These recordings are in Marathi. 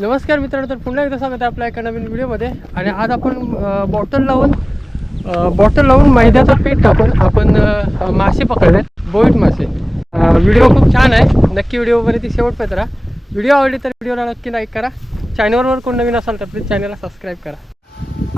नमस्कार मित्रांनो तर पुन्हा एकदा स्वागत आहे आपल्या एका नवीन व्हिडिओमध्ये. आणि आज आपण बॉटल लावून बॉटल लावून मैद्याचं पीठ टाकून आपण मासे पकडले. बोईट मासे. व्हिडिओ खूप छान आहे. नक्की व्हिडिओवरती शेवटपर्यंत राहा. व्हिडिओ आवडली तर व्हिडिओला नक्की लाईक करा. चॅनलवर कोण नवीन असाल तर प्लीज चॅनलला सबस्क्राईब करा.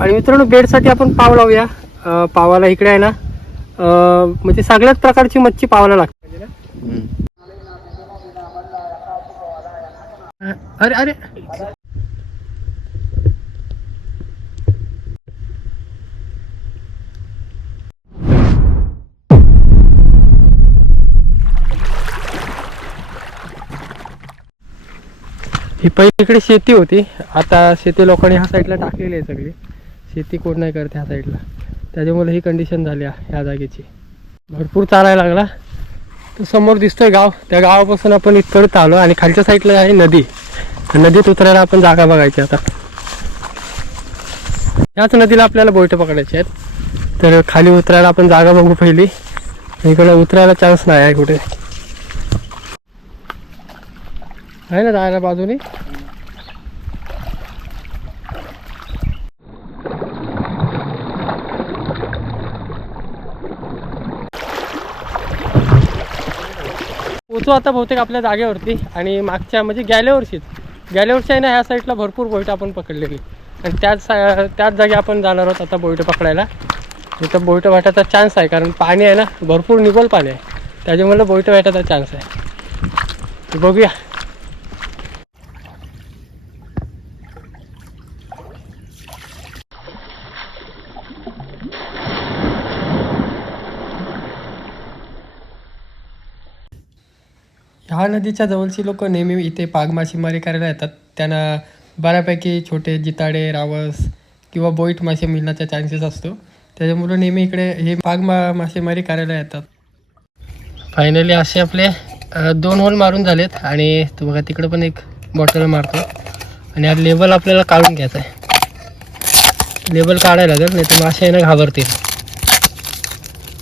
आणि मित्रांनो बेडसाठी आपण पाव लावूया. पावाला इकडे आहे ना. म्हणजे सगळ्याच प्रकारची मच्छी पावाला लागते. ना अरे अरे. ही पहिली इकडे शेती होती. आता शेती लोकांनी ह्या साईडला टाकलेली आहे सगळी. शेती कोण नाही करत ह्या साईडला त्याच्यामुळे ही कंडिशन झाली आहे ह्या जागेची. भरपूर चालायला लागला. तर समोर दिसतोय गाव. त्या गावापासून आपण इथपर्यंत आलो आणि खालच्या साईडला आहे नदी. नदीत उतरायला आपण जागा बघायची आता. याच नदीला आपल्याला बोट पकडायचे आहेत. तर खाली उतरायला आपण जागा बघू पहिली. इकडे उतरायला चान्स नाही आहे कुठे. आहे ना जायला बाजूने? पोचू आता बहुतेक आपल्या जागेवरती आणि मागच्या म्हणजे गेल्या वर्षीच. गेल्या वर्षी आहे ना ह्या साईडला भरपूर बोईट आपण पकडलेली. आणि त्याच सा- त्याच जागी आपण जाणार आहोत आता बोईट पकडायला. इथं बोईट वाटायचा चान्स आहे कारण पाणी आहे ना भरपूर निघोल पाणी आहे. त्याच्यामुळे बोईट वाटायचा चान्स आहे. बघूया. ह्या नदीच्या जवळची लोक नेहमी इथे पाग मासेमारी करायला येतात. त्यांना बऱ्यापैकी छोटे जिताडे रावस किंवा बोईट मासे मिळण्याचा चान्सेस असतो. त्याच्यामुळं नेहमी इकडे हे पाग मा मासेमारी करायला येतात. फायनली असे आपले दोन होल मारून झालेत आणि तो बघा तिकडं पण एक बॉटल मारतो. आणि हा लेबल आपल्याला काढून घ्यायचा आहे. लेबल काढायला लागेल नाही तर मासे आहे ना घाबरतील.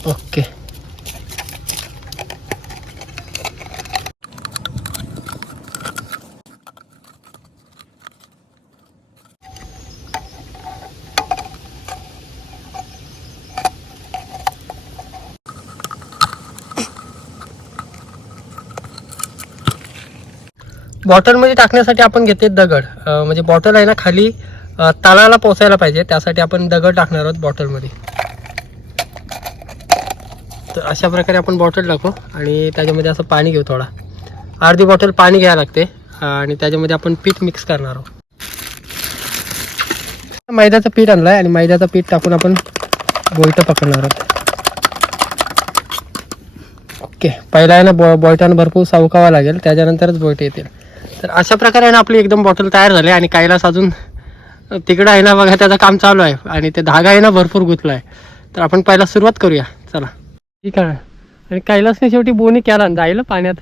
ओके बॉटलमध्ये टाकण्यासाठी आपण घेते दगड. म्हणजे बॉटल आहे ना खाली तालाला पोचायला पाहिजे. त्यासाठी आपण दगड टाकणार आहोत बॉटलमध्ये. तर अशा प्रकारे आपण बॉटल टाकू आणि त्याच्यामध्ये असं पाणी घेऊ थोडा. अर्धी बॉटल पाणी घ्यायला लागते आणि त्याच्यामध्ये आपण पीठ मिक्स करणार आहोत. मैद्याचं पीठ आणलं आहे आणि मैद्याचं पीठ टाकून आपण बोयटं पकडणार आहोत. ओके. पहिला आहे ना बॉ बॉयटानं भरपूर सावकावा लागेल. त्याच्यानंतरच बोयटे येतील. तर अशा प्रकारे आहे ना आपली एकदम बॉटल तयार झाली आणि कैलास अजून तिकडं आहे ना बघा त्याचं काम चालू आहे. आणि ते धागा आहे ना भरपूर गुंतला आहे तर आपण पहिला सुरुवात करूया. चला. ठीक आहे. आणि कैलासने शेवटी बोनी केला. जाईल पाण्यात.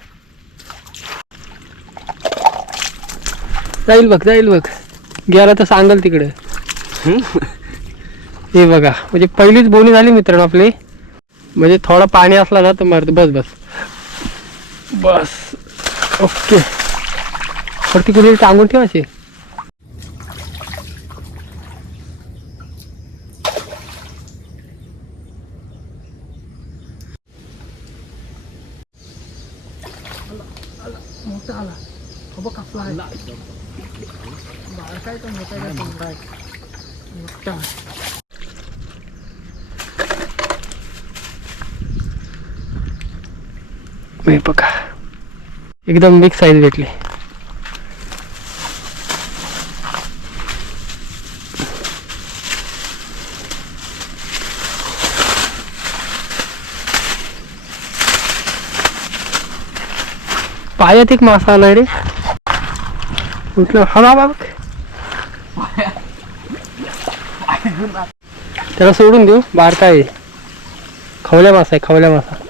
जाईल बघ जाईल बघ. गेला तर सांगल तिकडे. हे बघा. म्हणजे पहिलीच बोनी झाली मित्रांनो आपली. म्हणजे थोडं पाणी असला ना तर मरत बस बस. बस. ओके. वरती कुठे टांगून ठेवायचे मोठा आला हो बघ. आहे तो मोठा आहे मोठा आहे मोठा बघा एकदम बिग साईज भेटली. पायात एक मासा आलाय रे. कुठलं हा बाबा त्याला सोडून देऊ बारका आहे. खवल्या मासा आहे खवल्या मासा.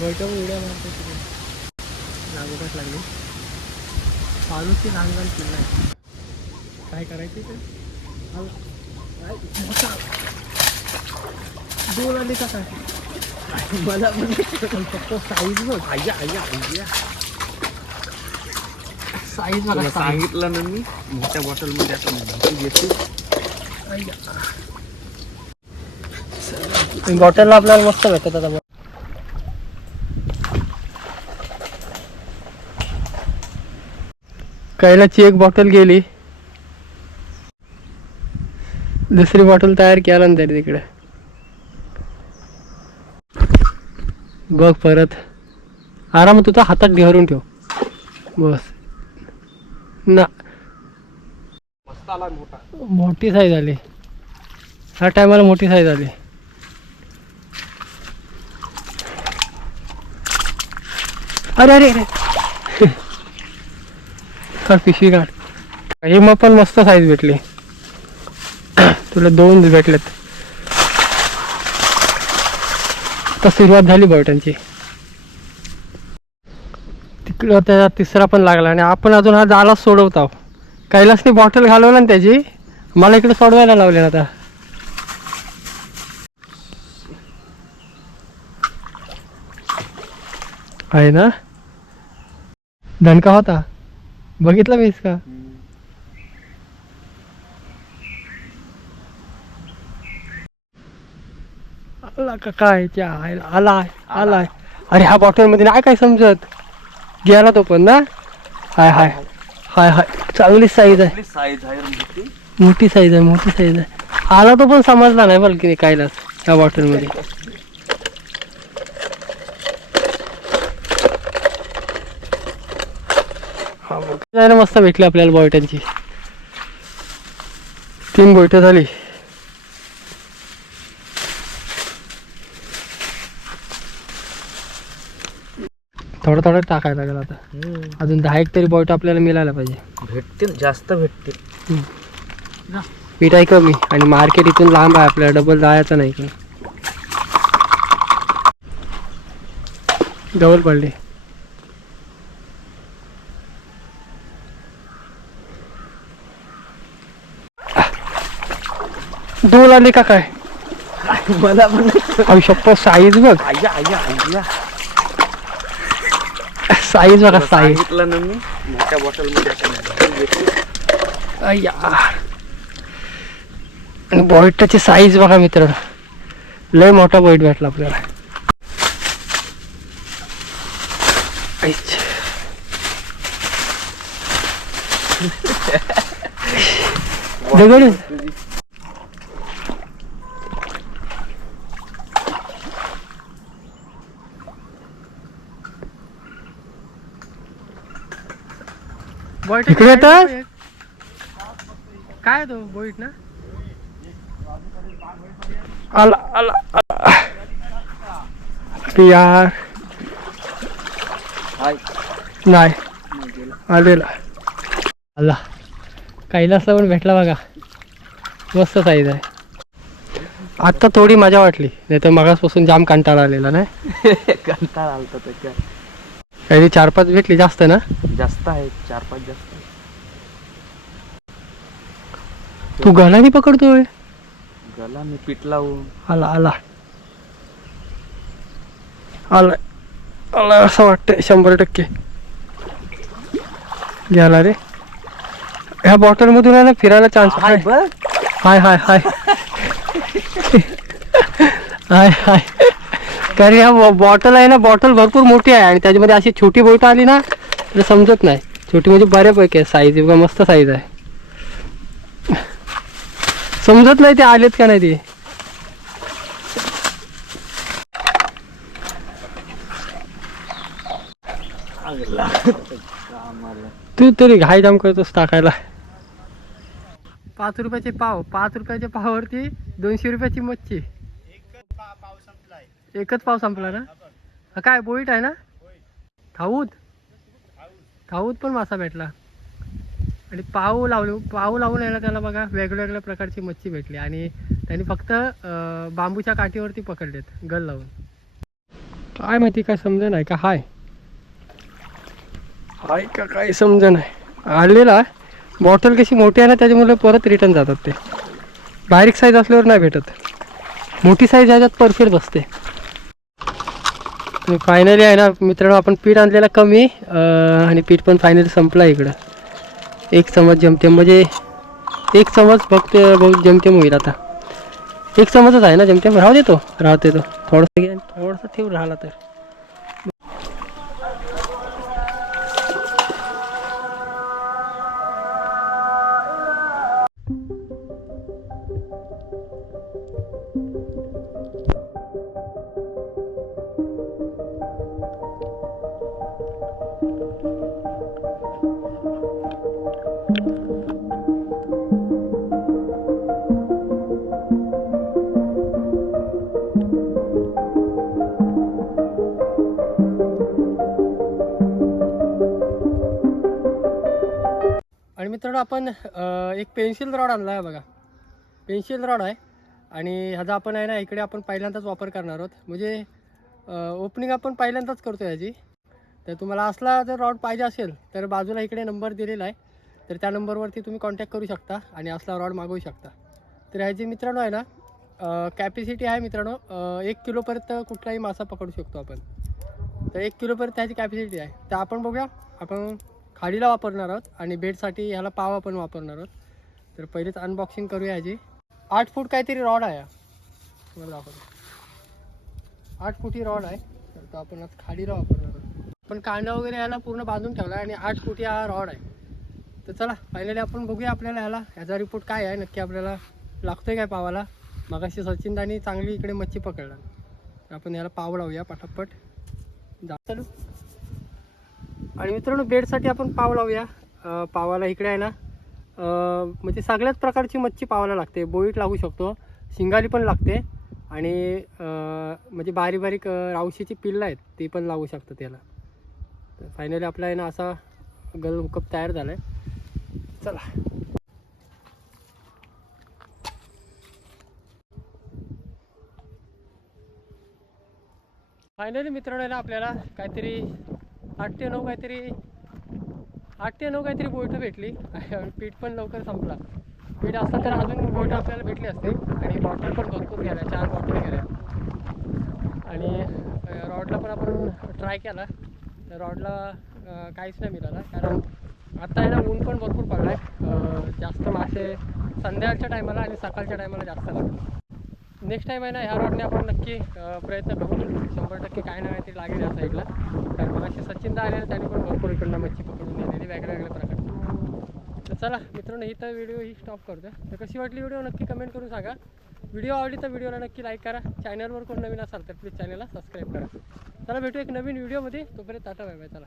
बैठक उड्या मारतो तिकडे लागोपाठ लागली. लहान लहान पिल्लं आहे. काय करायचे ते. दोन आले का काय? मला फक्त साईज बघ. आय्या आय्या आय्या साईज size. सांगितलं ना मी मोठ्या बॉटलमध्ये आता घेते बॉटलला आपल्याला मस्त भेटत आता. कैलाची एक बॉटल गेली. दुसरी बॉटल तयार केला ना तरी तिकडे. बघ परत. आराम तुझा हातात घेरून ठेव. बस. ना. मोठी साईज आली. ह्या टायमाला मोठी साईज आली. अरे अरे अरे. काढ पिशवी काढ हे मग पण मस्त साईज भेटली. तुला दोन भेटलेत. आता सुरुवात झाली बॉटनची. तिकडं त्याचा तिसरा पण लागला आणि आपण अजून हा जालाच सोडवत आहोत. कैलासने बॉटल घालवला ना त्याची? मला इकडे सोडवायला लावले ना आता. आहे ना? दणका होता. बघितला मीस का आला का काय त्या? आयला- आलाय आलाय अरे ह्या बॉटलमध्ये नाही काय समजत. गेला तो पण ना? हाय हाय. हाय हाय. चांगली साईज आहे. साईज आहे रे मोठी. मोठी साईज आहे मोठी साईज आहे. आला तो पण समजला नाही बरं की कायलाच त्या बॉटलमध्ये हा बघ. मस्त भेटली आपल्याला बॉयटांची तीन बोयट झाली. थोडं थोडं टाकायला लागेल आता. अजून दहा एक तरी बॉयट आपल्याला मिळायला पाहिजे. भेटतील जास्त भेटतील. पीठ आहे कमी आणि मार्केट इथून लांब आहे आपल्याला डबल जायचं नाही का डबल पडली दोन आले का काय? मला पण आयुष्यप्पा साईज बघ. साईज बघा साईज सांगितलं ना मी मोठ्या बॉटलमध्ये आता मोठी घेते. अय्या आणि बॉईटची साईज बघा मित्र लय मोठा बॉईट भेटला आपल्याला. ऐच. दगड. तुझी इकडे येतात काय तो बोईट ना? आला आला आला. यार नाही. आलेला. आला. कैलासला पण भेटला बघा. मस्त साईज आहे आत्ता थोडी मजा वाटली. नाही तर मगासपासून जाम कंटाळा आलेला नाही? कंटाळा आलता त्याच्या काही चार पाच भेटली जास्त ना? जास्त आहे चार पाच जास्त. तू गणाने पकडतोय? गला मी पीठ लावून. आला आला. आला. आला असं वाटतंय शंभर टक्के. गेला रे. ह्या बॉटल मधून आहे ना फिरायला चान्स हाय हाय हाय हाय. हाय हाय. कारण ह्या बॉटल आहे ना बॉटल भरपूर मोठी आहे आणि त्याच्यामध्ये अशी छोटी बोट आली ना तर समजत नाही. छोटी म्हणजे बऱ्यापैकी आहे साईज मस्त साईज आहे. समजत नाही ते आलेत का नाही ते. तू तरी घाई जाम करतोस टाकायला. पाच रुपयाचे पाव पाच रुपयाच्या पावावरती दोनशे रुपयाची मच्छी. एकच पाव संपला ना? हा काय बोईट आहे ना? थाऊद? थाऊद पण मासा भेटला. आणि पाव लावलो पाव लावून आहे त्याला बघा वेगवेगळ्या प्रकारची मच्छी भेटली. आणि त्यांनी फक्त बांबूच्या काठीवरती पकडलेत गल लावून. काय माहिती काय समजा नाही का? हाय. हाय का काय समजा नाही आलेला बॉटल कशी मोठी आहे ना त्याच्यामुळे परत रिटर्न जातात ते. बारीक साईज असल्यावर नाही भेटत. मोठी साईज ह्याच्यात परफेक्ट बसते. फायनली आहे ना मित्रांनो आपण पीठ आणलेलं कमी आणि पीठ पण फायनली संपला इकडं. एक चमच जमते म्हणजे एक चमच फक्त बहुत जमतेम होईल आता. एक चमचच आहे ना जमतेम? राहू देतो राहते तो. थोडंसं घ्या थोडंसं ठेव राहिला तर. आपण एक पेन्सिल रॉड आणला आहे बघा. पेन्सिल रॉड आहे. आणि ह्याचा आपण आहे ना इकडे आपण पहिल्यांदाच वापर करणार आहोत. म्हणजे ओपनिंग आपण पहिल्यांदाच करतो ह्याची. तर तुम्हाला असला जर रॉड पाहिजे असेल तर बाजूला इकडे नंबर दिलेला आहे. तर त्या नंबरवरती तुम्ही कॉन्टॅक्ट करू शकता आणि असला रॉड मागवू शकता. तर ह्याची मित्रांनो आहे ना कॅपॅसिटी आहे मित्रांनो एक किलोपर्यंत कुठलाही मासा पकडू शकतो आपण. तर एक किलोपर्यंत ह्याची कॅपॅसिटी आहे. तर आपण बघूया. आपण खाडीला वापरणार आहोत आणि बेडसाठी ह्याला पावा पण वापरणार आहोत. तर पहिलेच अनबॉक्सिंग करूया याची. आठ फूट काहीतरी रॉड आहे. तुम्हाला दाखवतो. आठ फुटी रॉड आहे. तर तो आपण आज खाडीला वापरणार आहोत. पण कांदा वगैरे ह्याला पूर्ण बांधून ठेवला आहे आणि आठ फुटी हा रॉड आहे. तर चला फायनली आपण बघूया आपल्याला ह्याला. ह्याचा रिपोर्ट काय आहे? नक्की आपल्याला लागतोय काय पावाला? मगाशी सचिनदानी चांगली इकडे मच्छी पकडला. आपण ह्याला पाव लावूया पटापट. जा. चालू. आणि मित्रांनो बेडसाठी आपण पाव लावूया. पावाला इकडे आहे ना म्हणजे सगळ्याच प्रकारची मच्छी पावाला लागते. बोईट लागू शकतो शिंगाली पण लागते आणि म्हणजे बारीक बारीक रावशीची पिल्लं आहेत ती पण लागू शकतं त्याला. तर फायनली आपला आहे ना असा गल हुकअप तयार झाला आहे चला. फायनली मित्रांनो आहे ना आपल्याला काहीतरी आठ ते नऊ काहीतरी आठ ते नऊ काहीतरी बोईटं भेटली. पीठ पण लवकर संपला. पीठ असतं तर अजून बोईटं आपल्याला भेटली असते. आणि बॉटल पण भरपूर गेल्या चार बॉटल गेल्या आणि रॉडला पण आपण ट्राय केला. तर रॉडला काहीच नाही मिळालं. कारण आता आहे ना ऊन पण भरपूर पडला आहे जास्त मासे संध्याकाळच्या टायमाला आणि सकाळच्या टायमाला जास्त लागतात. नेक्स्ट टाईम आहे ना ह्या रोडने आपण नक्की प्रयत्न करू. शंभर टक्के काय ना काहीतरी लागेल या साईडला कारण मग असे सचिनदा आले त्यांनी पण भरपूर इकडनं मच्छी पकडून नेलेली वेगळ्या वेगळ्या प्रकारची तर चला मित्रांनो ही तर व्हिडिओ ही स्टॉप करतो तर कशी वाटली व्हिडिओ नक्की कमेंट करून सांगा. व्हिडिओ आवडली तर व्हिडिओला नक्की लाईक करा. चॅनलवर कोण नवीन असाल तर प्लीज चॅनलला सबस्क्राईब करा. चला भेटू एक नवीन व्हिडिओमध्ये तोपर्यंत टाटा बाय बाय चला.